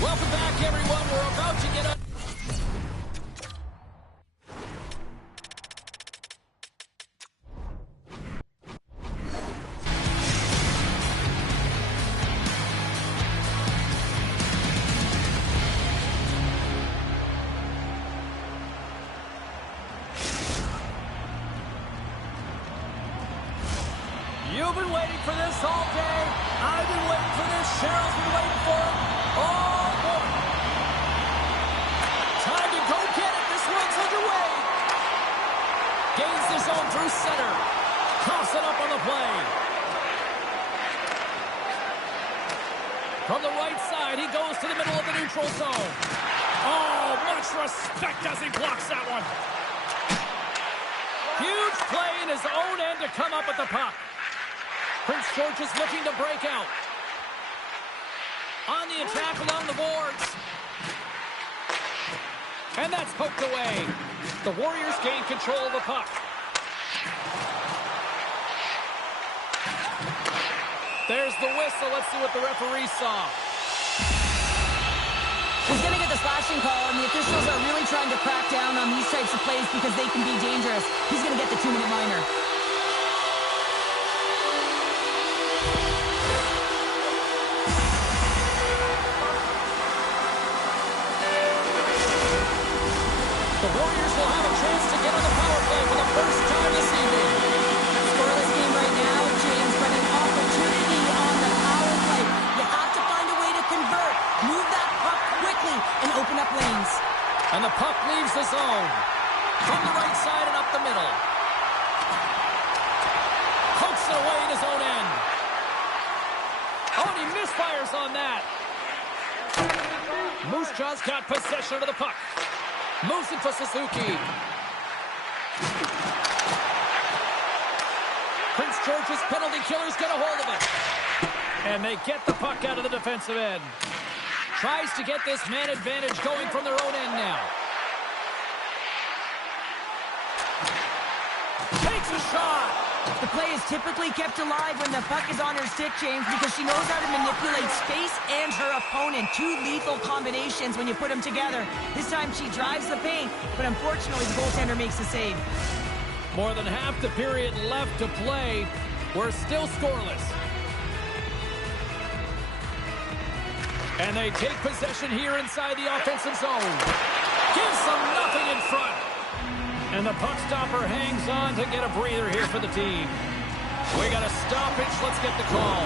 Welcome back, everyone. We're about to get up. You've been waiting for this all day. I've been waiting for this. Cheryl's been waiting for it. Oh, boy. Time to go get it. This one's underway. Gains the zone through center. Coughs it up on the play. From the right side, he goes to the middle of the neutral zone. Oh, much respect as he blocks that one. Huge play in his own end to come up with the puck. Prince George is looking to break out. On the attack along the boards. And that's poked away. The Warriors gain control of the puck. There's the whistle. Let's see what the referee saw. He's going to get the slashing call, and the officials are really trying to crack down on these types of plays because they can be dangerous. He's going to get the 2-minute minor. The Warriors will have a chance to get on the power play for the first time this evening. Scoreless game right now, James, but an opportunity on the power play. You have to find a way to convert. Move that puck quickly and open up lanes. And the puck leaves the zone. From the right side and up the middle. Pokes it away in his own end. Oh, and he misfires on that. Moose Jaw's got possession of the puck. Moves it to Suzuki. Prince George's penalty killers get a hold of it. And they get the puck out of the defensive end. Tries to get this man advantage going from their own end now. Takes a shot. The play is typically kept alive when the puck is on her stick, James, because she knows how to manipulate space and her opponent. Two lethal combinations when you put them together. This time she drives the paint, but unfortunately the goaltender makes the save. More than half the period left to play. We're still scoreless. And they take possession here inside the offensive zone. Gives them nothing in front. And the puck stopper hangs on to get a breather here for the team. We got a stoppage. Let's get the call.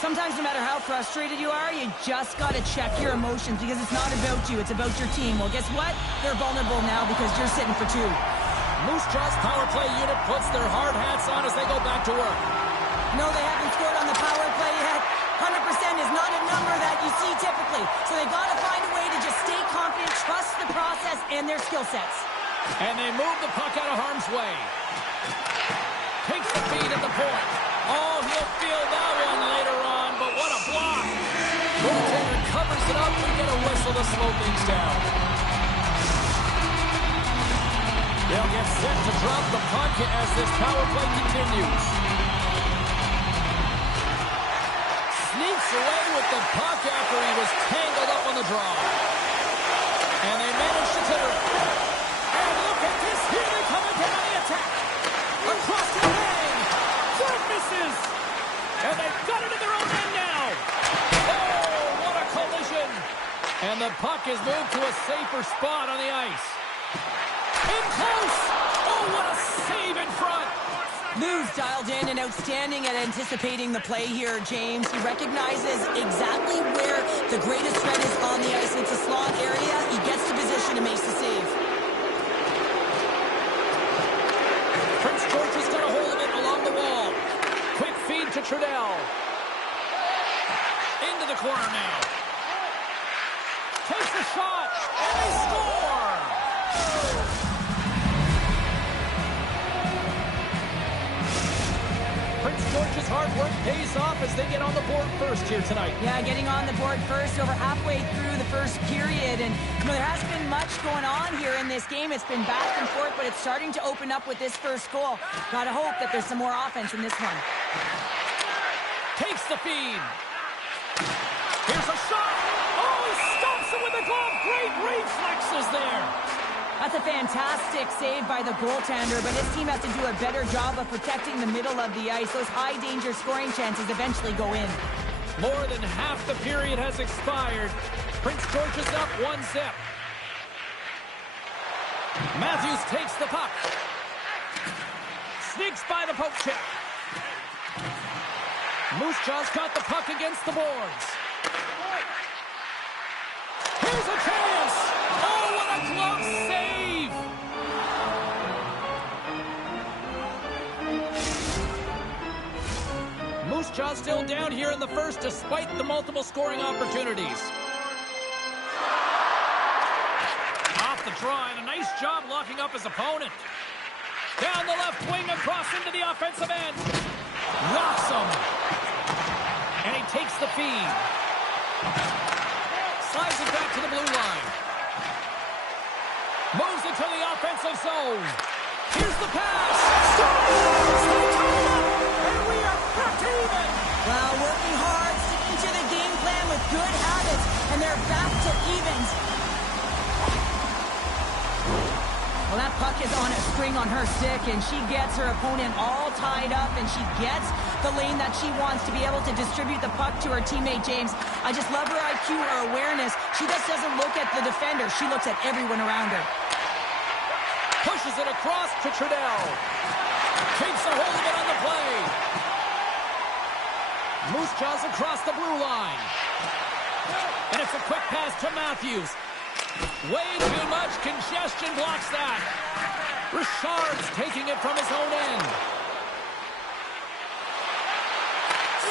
Sometimes no matter how frustrated you are, you just got to check your emotions because it's not about you, it's about your team. Well, guess what? They're vulnerable now because you're sitting for two. Moose Jaw's power play unit puts their hard hats on as they go back to work. No, they haven't scored on the power play yet. 100% is not a number that you see typically. So they got to find a way to just stay confident, trust the process and their skill sets. And they move the puck out of harm's way. Takes the feed at the point. Oh, he'll feel that one later on, but what a block. Goaltender covers it up. We get a whistle to slow things down. They'll get set to drop the puck as this power play continues. Sneaks away with the puck after he was tangled up on the draw. And they manage to clear it. And look at this. Here they come again on the attack. Across the lane. Third misses. And they've got it in their own end now. Oh, what a collision. And the puck is moved to a safer spot on the ice. In close. Oh, what a save in front. Moose dialed in and outstanding at anticipating the play here, James. He recognizes exactly where the greatest threat is on the ice. It's a slot area. He gets to position and makes the save. Prince George has got a hold of it along the wall. Quick feed to Trudell. Into the corner now. Takes the shot, and they score! Prince George's hard work pays off as they get on the board first here tonight. Yeah, getting on the board first over halfway through the first period. And you know, there hasn't been much going on here in this game. It's been back and forth, but it's starting to open up with this first goal. Gotta hope that there's some more offense in this one. Takes the feed. Here's a shot. Oh, he stops it with a glove. Great reflexes there. That's a fantastic save by the goaltender, but his team has to do a better job of protecting the middle of the ice. Those high-danger scoring chances eventually go in. More than half the period has expired. Prince George is up 1-0. Matthews takes the puck. Sneaks by the poke check. Moose Jaw's got the puck against the boards. Here's a chance! Oh, what a close save! Moose Jaw still down here in the first despite the multiple scoring opportunities. Off the draw, and a nice job locking up his opponent. Down the left wing, across into the offensive end. Rocks him. And he takes the feed. Slides it back to the blue line. Moves into the offensive zone. Here's the pass. Scores! They tie it up, and we are back to even. Well, working hard, sticking to the game plan with good habits, and they're back to evens. Well, that puck is on a string on her stick, and she gets her opponent all tied up, and she gets the lane that she wants to be able to distribute the puck to her teammate, James. I just love her IQ, her awareness. She just doesn't look at the defender. She looks at everyone around her. Pushes it across to Trudell. Keeps a hold of it on the play. Moose Jaw's across the blue line. And it's a quick pass to Matthews. Way too much congestion blocks that. Richard's taking it from his own end.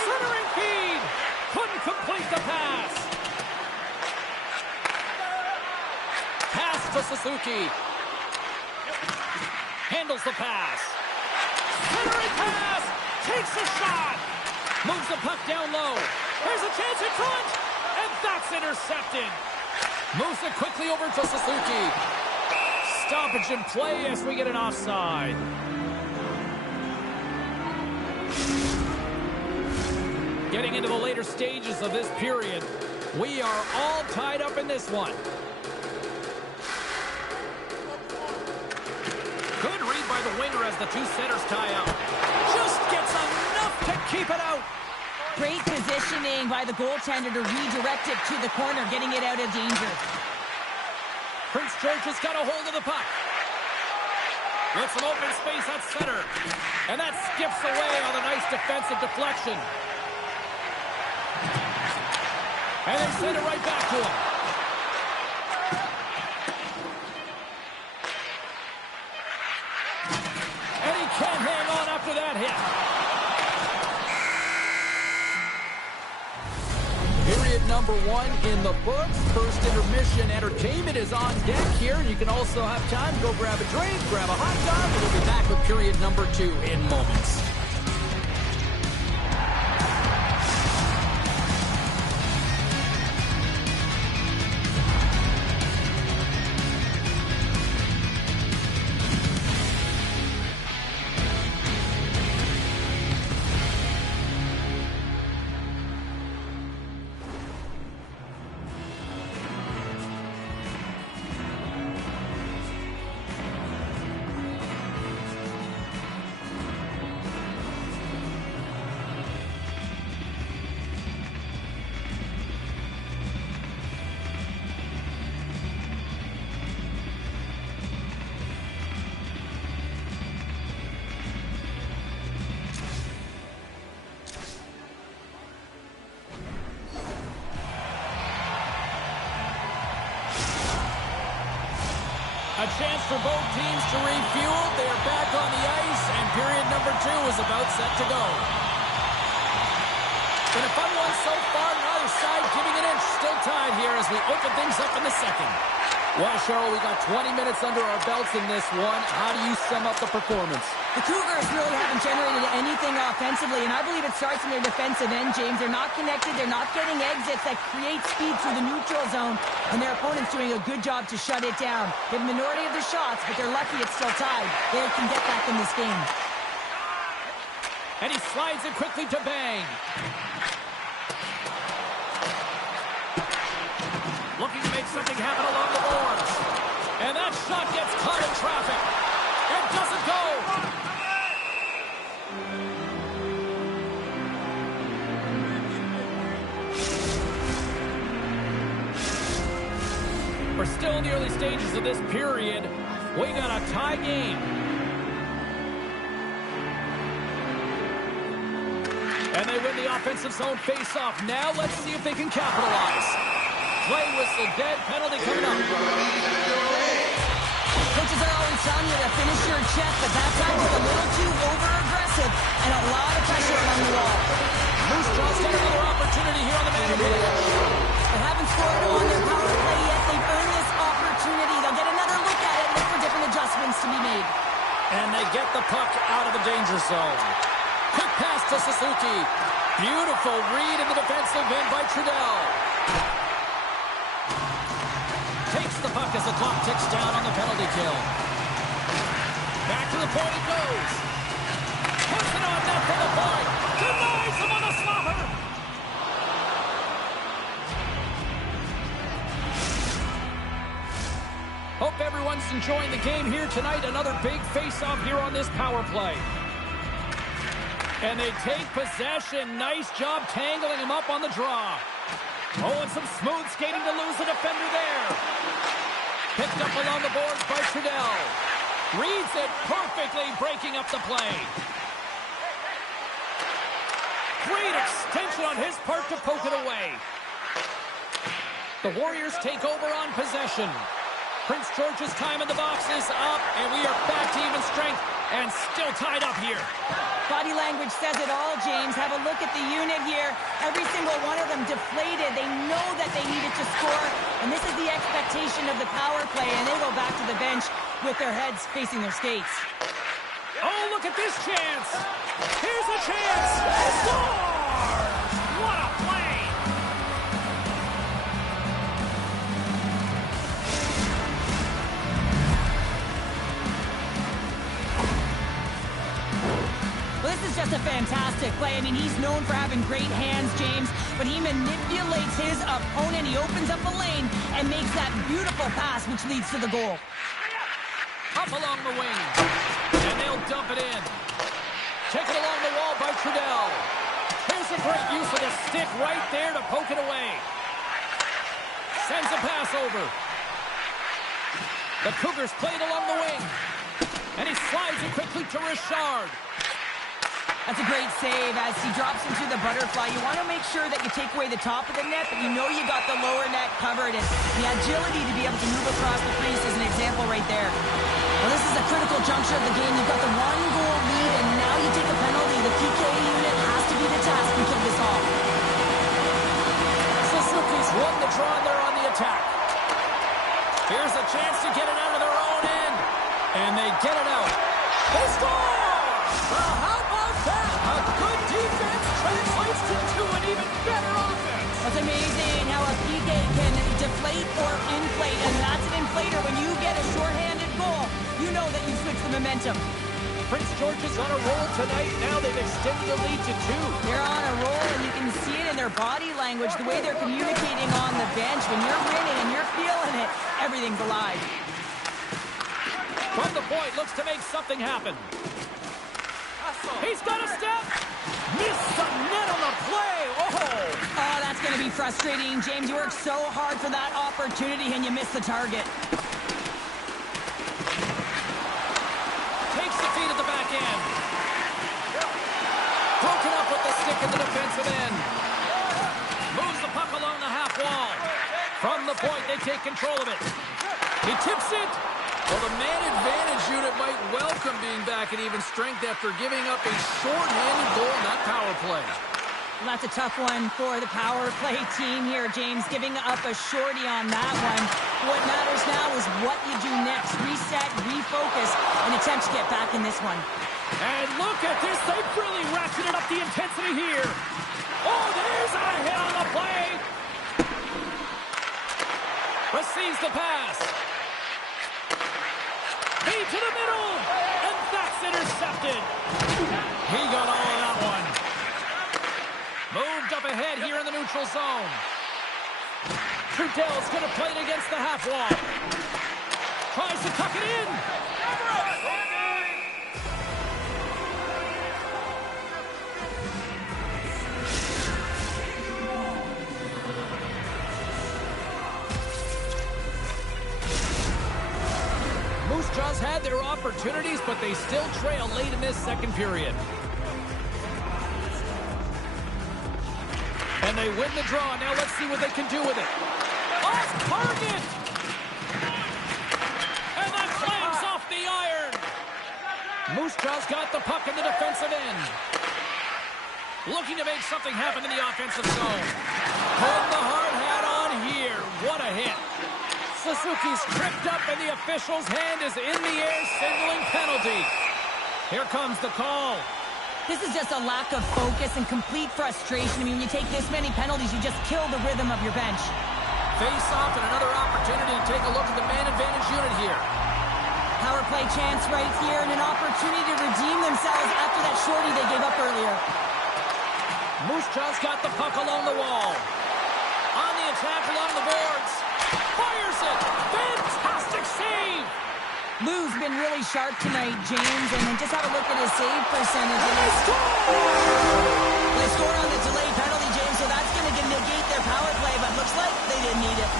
Centering feed. Couldn't complete the pass. Pass to Suzuki. Handles the pass. Centering pass. Takes a shot. Moves the puck down low. There's a chance in front. And that's intercepted. Moves it quickly over to Suzuki. Stoppage in play as we get an offside. Getting into the later stages of this period, we are all tied up in this one. Good read by the winger as the two centers tie up. Just gets enough to keep it out. Great positioning by the goaltender to redirect it to the corner, getting it out of danger. Prince George has got a hold of the puck. With some open space at center. And that skips away on a nice defensive deflection. And they send it right back to him. And he can't hang on after that hit. Period number 1 in the books. First intermission entertainment is on deck here. You can also have time to go grab a drink, grab a hot dog, and we'll be back with period number 2 in moments. A chance for both teams to refuel. They are back on the ice, and period number 2 is about set to go. Been a fun one so far. Neither side giving an inch. Still tied here as we open things up in the second. Well, Cheryl, we got 20 minutes under our belts in this one. How do you sum up the performance? The Cougars really haven't generated anything offensively, and I believe it starts in their defensive end, James. They're not connected. They're not getting exits that create speed through the neutral zone, and their opponent's doing a good job to shut it down. They have a minority of the shots, but they're lucky it's still tied. They can get back in this game. And he slides it quickly to Bang. Looking to make something happen along the boards. And that shot gets caught in traffic. And doesn't go. We're still in the early stages of this period. We got a tie game. And they win the offensive zone face-off. Now let's see if they can capitalize. Play whistle dead, penalty coming up. Coaches are always telling you to finish your check, but that time was a little too over-aggressive and a lot of pressure along the wall. Moose Jaw's got another opportunity here on the man advantage. They haven't scored on their power play yet. They've earned this opportunity. They'll get another look at it and look for different adjustments to be made. And they get the puck out of the danger zone. Quick pass to Suzuki. Beautiful read in the defensive end by Trudell. Takes the puck as the clock ticks down on the penalty kill. Back to the point it goes. Puts it on net for the point. Denies him on the slaughter. Hope everyone's enjoying the game here tonight. Another big face-off here on this power play. And they take possession. Nice job tangling him up on the draw. Oh, and some smooth skating to lose the defender there. Picked up along the boards by Trudell. Reads it perfectly, breaking up the play. Great extension on his part to poke it away. The Warriors take over on possession. Prince George's time in the box is up, and we are back to even strength and still tied up here. Body language says it all, James. Have a look at the unit here. Every single one of them deflated. They know that they needed to score, and this is the expectation of the power play, and they go back to the bench with their heads facing their skates. Oh, look at this chance. Here's a chance. Score! What a play! Well, this is just a fantastic play. I mean, he's known for having great hands, James, but he manipulates his opponent. He opens up a lane and makes that beautiful pass, which leads to the goal. Up along the wing, and they'll dump it in. Taken along the wall by Trudell. Here's a great use of the stick right there to poke it away. Sends a pass over. The Cougars play it along the wing, and he slides it quickly to Richard. That's a great save as he drops into the butterfly. You want to make sure that you take away the top of the net, but you know you got the lower net covered, and the agility to be able to move across the crease is an example right there. Well, this is a critical juncture of the game. You've got the one-goal lead, and now you take a penalty. The PK unit has to be the task and kill this off. Suzuki's won the draw, and they're on the attack. Here's a chance to get it out of their own end, and they get it out. They score! Well, how about that? A good defense translates into an even better offense. It's amazing how a PK can deflate or inflate, and that's an inflator. When you get a shorthanded goal, you know that you switch the momentum. Prince George is on a roll tonight. Now they've extended the lead to 2. They're on a roll, and you can see it in their body language, the way they're communicating on the bench. When you're winning and you're feeling it, everything's alive. From the point, looks to make something happen. He's got a step. Missed the net on the play. Oh, that's going to be frustrating. James, you worked so hard for that opportunity, and you missed the target. Takes the feed at the back end. Broken up with the stick in the defensive end. Moves the puck along the half wall. From the point, they take control of it. He tips it. Well, the man advantage unit might welcome being back at even strength after giving up a short-handed goal in that power play. Well, that's a tough one for the power play team here, James, giving up a shorty on that one. What matters now is what you do next. Reset, refocus, and attempt to get back in this one. And look at this. They've really ratcheted up the intensity here. Oh, there's a hit on the play. Receives the pass. Feed to the middle, and that's intercepted. He got all of that one. Moved up ahead here in the neutral zone. Trudell's going to play it against the half wall. Tries to tuck it in. Moose Jaws had their opportunities, but they still trail late in this second period. And they win the draw. Now let's see what they can do with it. Off target! And that flames off the iron. Moose Jaws got the puck in the defensive end. Looking to make something happen in the offensive zone. Put the hard hat on here. What a hit. Suzuki's tripped up, and the official's hand is in the air, signaling penalty. Here comes the call. This is just a lack of focus and complete frustration. I mean, when you take this many penalties, you just kill the rhythm of your bench. Face off, and another opportunity to take a look at the man advantage unit here. Power play chance right here, and an opportunity to redeem themselves after that shorty they gave up earlier. Moose Jaw's got the puck along the wall. On the attack along the boards. Fires it! Fantastic save! Lou's been really sharp tonight, James, and then just have a look at his save percentage. And they score! They scored on the delayed penalty, James, so that's going to negate their power play, but looks like they didn't need it.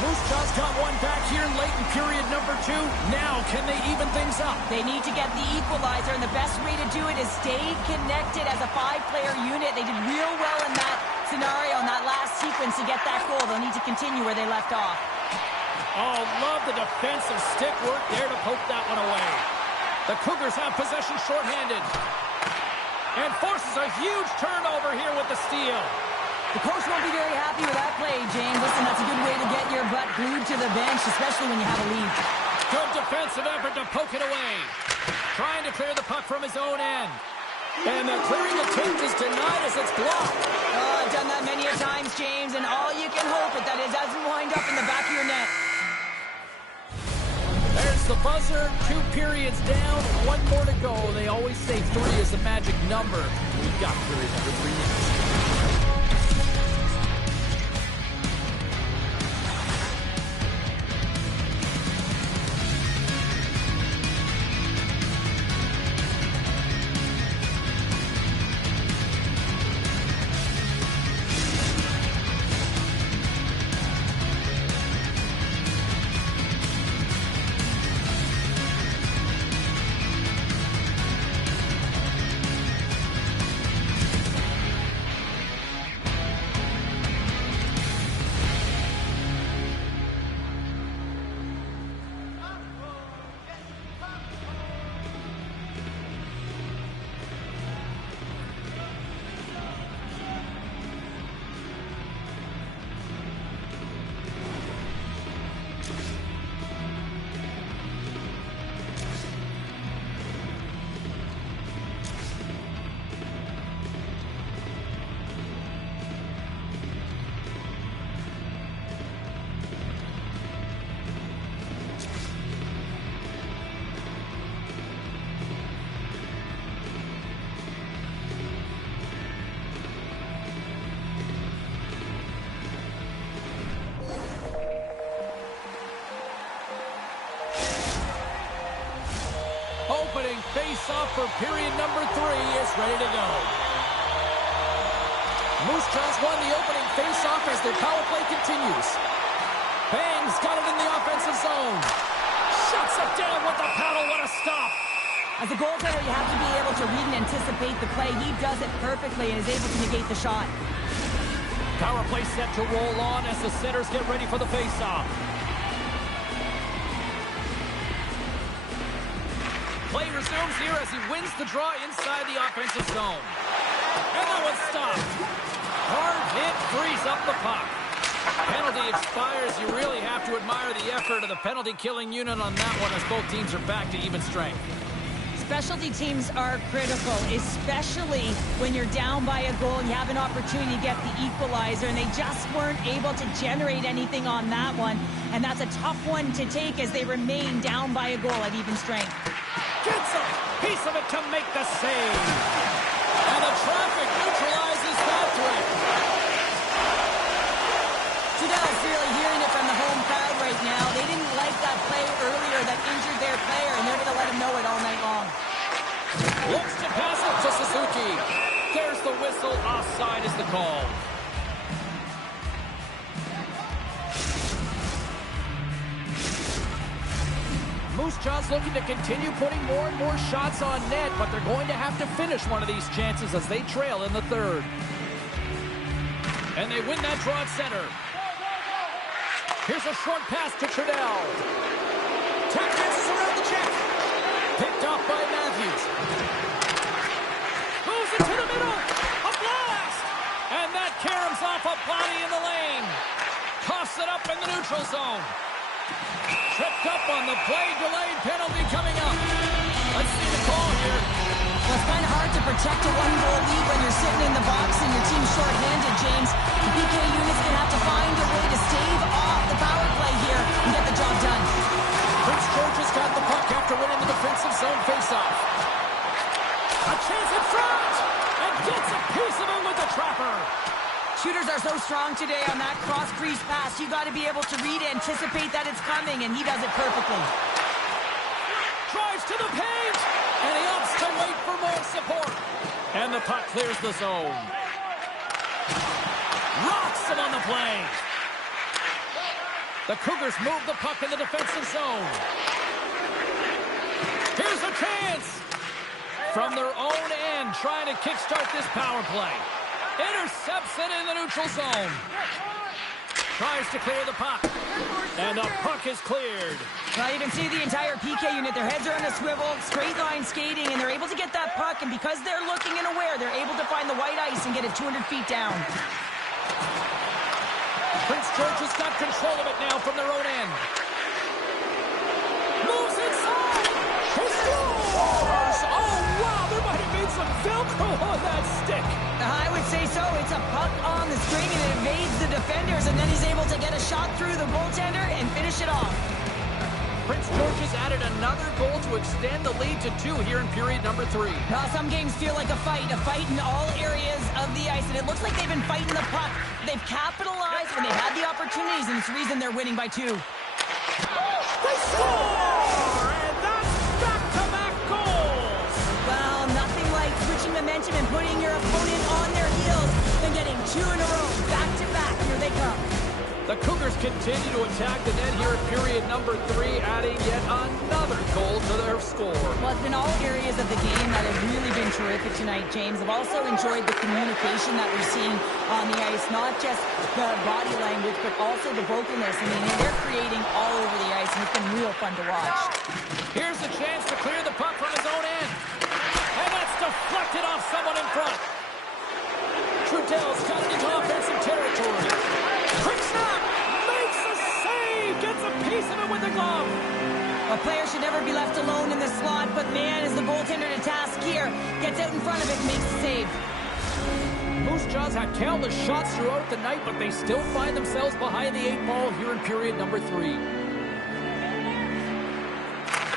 Moose Jaws got one back here late in period number 2. Now, can they even things up? They need to get the equalizer, and the best way to do it is stay connected as a 5-player unit. They did real well in that scenario, in that last sequence to get that goal. They'll need to continue where they left off. Oh, love the defensive stick work there to poke that one away. The Cougars have possession shorthanded. And forces a huge turnover here with the steal. The coach won't be very happy with that play, James. Listen, that's a good way to get your butt glued to the bench, especially when you have a lead. Good defensive effort to poke it away. Trying to clear the puck from his own end. And the clearing attempt is denied as it's blocked. Oh, I've done that many a times, James, and all you can hope that it doesn't wind up in the back of your net. There's the buzzer. 2 periods down. 1 more to go. They always say 3 is the magic number. We've got period number 3 next. Opening face-off for period number 3 is ready to go. Moose Jaws won the opening face-off as their power play continues. Bang's got it in the offensive zone. Shuts it down with the paddle. What a stop. As a goaltender, you have to be able to read and anticipate the play. He does it perfectly and is able to negate the shot. Power play set to roll on as the centers get ready for the face-off. Play resumes here as he wins the draw inside the offensive zone. And that one's stopped. Hard hit frees up the puck. Penalty expires. You really have to admire the effort of the penalty-killing unit on that one as both teams are back to even strength. Specialty teams are critical, especially when you're down by a goal and you have an opportunity to get the equalizer, and they just weren't able to generate anything on that one. And that's a tough one to take as they remain down by a goal at even strength. Gets a piece of it to make the save. And the traffic neutralizes that threat. Trudell's really hearing it from the home crowd right now. They didn't like that play earlier that injured their player, and they're going to let him know it all night long. Looks to pass it to Suzuki. There's the whistle. Offside is the call. Moose Jaws looking to continue putting more and more shots on net, but they're going to have to finish one of these chances as they trail in the third. And they win that draw at center. Here's a short pass to Trudell. Tap dances around the check. Picked off by Matthews. Moves it to the middle. A blast! And that caroms off a body in the lane. Coughs it up in the neutral zone. Tripped up on the play, delayed penalty coming up. Let's see the call here. Well, it's kind of hard to protect a one-goal lead when you're sitting in the box and your team's short-handed, James. The PK unit's going to have to find a way to stave off the power play here and get the job done. Prince George has got the puck after winning the defensive zone faceoff. A chance in front! And gets a piece of it with the trapper. Shooters are so strong today on that cross-crease pass. You got to be able to read, anticipate that it's coming, and he does it perfectly. Drives to the paint, and he opts to wait for more support. And the puck clears the zone. Rocks him on the play. The Cougars move the puck in the defensive zone. Here's a chance. From their own end, trying to kickstart this power play. Intercepts it in the neutral zone. tries to clear the puck. And the puck is cleared. Well, you can see the entire PK unit. Their heads are on a swivel, straight line skating, and they're able to get that puck. And because they're looking and aware, they're able to find the white ice and get it 200 feet down. Prince George has got control of it now from their own end. Moves inside. He scores! Oh, wow, there might have been some Velcro on that stick. I would say so. It's a puck on the string, and it evades the defenders, and then he's able to get a shot through the goaltender and finish it off. Prince George has added another goal to extend the lead to 2 here in period number 3. Now, some games feel like a fight in all areas of the ice, and it looks like they've been fighting the puck. They've capitalized when they've had the opportunities, and it's the reason they're winning by 2. They score! And that's back-to-back goals! Well, nothing like switching momentum and putting your opponent on their heels than getting 2 in a row, back-to-back. Here they come. The Cougars continue to attack the net here in period number 3, adding yet another goal to their score. Well, it's been all areas of the game that have really been terrific tonight, James. I've also enjoyed the communication that we're seeing on the ice, not just the body language, but also the vocalness. I mean, they're creating all over the ice, and it's been real fun to watch. Here's the chance to clear the puck from his own end. And that's deflected off someone in front. Trudell's got it into offensive territory. Quick snap! Makes a save! Gets a piece of it with the glove. A player should never be left alone in the slot, but man, is the goaltender to task here. Gets out in front of it and makes the save. Moose Jaws had countless shots throughout the night, but they still find themselves behind the 8 ball here in period number 3.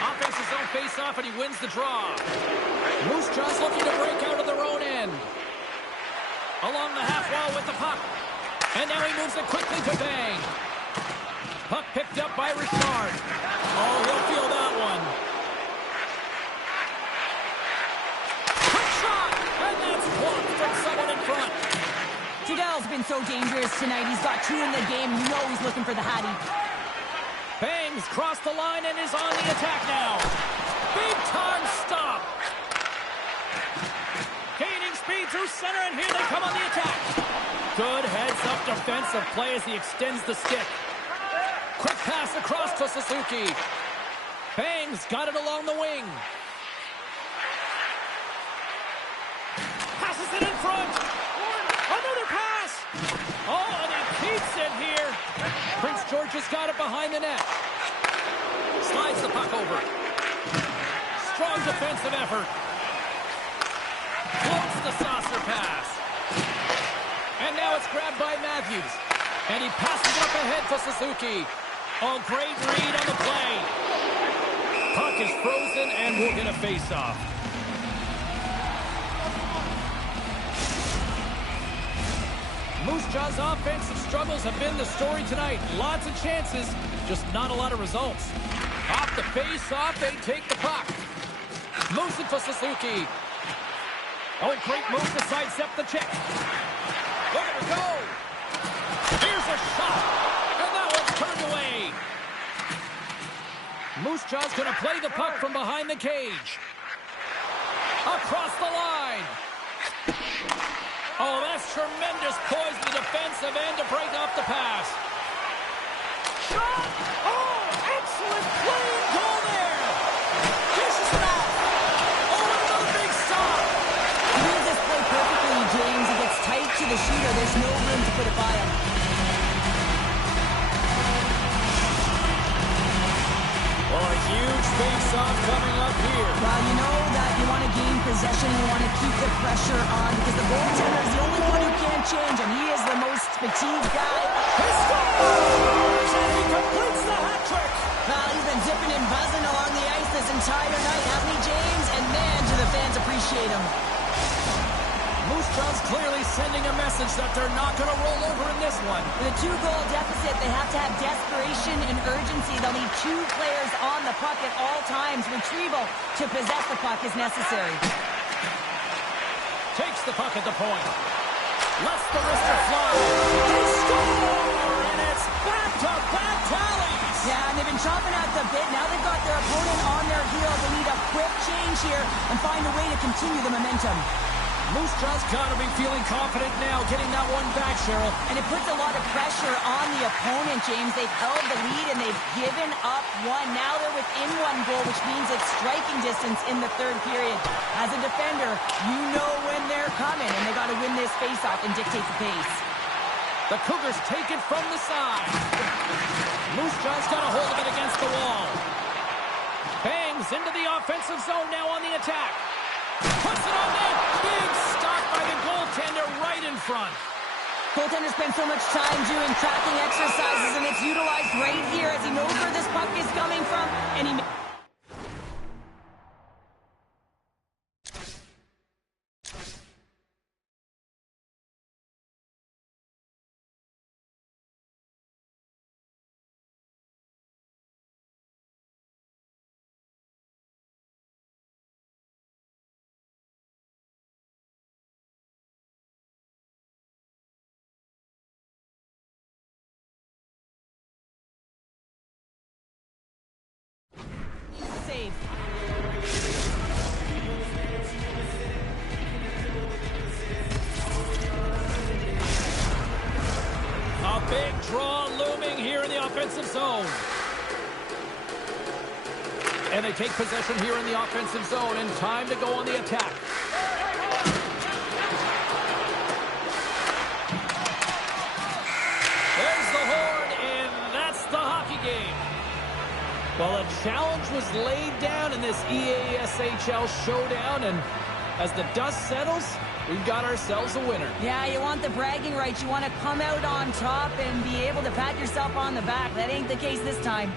Offense his own face-off, and he wins the draw. Moose Jaws looking to break out of their own end. Along the half wall with the puck. And now he moves it quickly to Bang. Puck picked up by Richard. Oh, he'll feel that one. Quick shot! And that's blocked from someone in front. Trudell's been so dangerous tonight. He's got 2 in the game. You know he's looking for the Hattie. Bangs crossed the line and is on the attack now. Big time stop. Gaining speed through center, and here they come on the attack. Good heads-up defensive play as he extends the stick. Quick pass across to Suzuki. Bangs got it along the wing. Passes it in front. Another pass. Oh, and he keeps it here. Prince George has got it behind the net. Slides the puck over. Strong defensive effort. Floats the saucer pass. And now it's grabbed by Matthews. And he passes it up ahead to Suzuki. Oh, great read on the play. Puck is frozen and we'll get a face-off. Moose Jaw's offensive struggles have been the story tonight. Lots of chances, just not a lot of results. Off the face-off, they take the puck. Moves it to Suzuki. Oh, great move to sidestep the check. Look at her go. Here's a shot. And that one's turned away. Moose Jaw's going to play the puck from behind the cage. Across the line. Oh, that's tremendous poise in the defensive end to break off the pass. Shot. Oh, excellent play and goal there. Dishes it out. Oh, another big stop. He reads this play perfectly, James. He gets tight to the shooter. There's no room to put it by him. Well, a huge face-off coming up here. Well, you know that you want to gain possession. You want to keep the pressure on because the goaltender is the only one who can't change, and he is the most fatigued guy. He scores! And he completes the hat trick. Well, he's been zipping and buzzing along the ice this entire night, hasn't he, James? And man, do the fans appreciate him. Moose Jaw's clearly sending a message that they're not going to roll over in this one. With a 2-goal deficit, they have to have desperation and urgency. They'll need 2 players on the puck at all times. Retrieval to possess the puck is necessary. Takes the puck at the point. Lets the wrister fly. They score! And it's back-to-back tallies! Yeah, and they've been chomping at the bit. Now they've got their opponent on their heels. They need a quick change here and find a way to continue the momentum. Moose Jaw's got to be feeling confident now, getting that one back, Cheryl. And it puts a lot of pressure on the opponent, James. They've held the lead and they've given up one. Now they're within one goal, which means it's striking distance in the third period. As a defender, you know when they're coming, and they got to win this faceoff and dictate the pace. The Cougars take it from the side. Moose Jaw's got a hold of it against the wall. Bangs into the offensive zone now on the attack. Puts it on net. Big stop by the goaltender right in front. Goaltender spends so much time doing tracking exercises, and it's utilized right here as he knows where this puck is coming from, and he... save. A big draw looming here in the offensive zone. And they take possession here in the offensive zone, and time to go on the attack. There's the horn, and that's the hockey game. Well, a challenge was laid down in this EASHL showdown, and as the dust settles, we've got ourselves a winner. Yeah, you want the bragging rights. You want to come out on top and be able to pat yourself on the back. That ain't the case this time.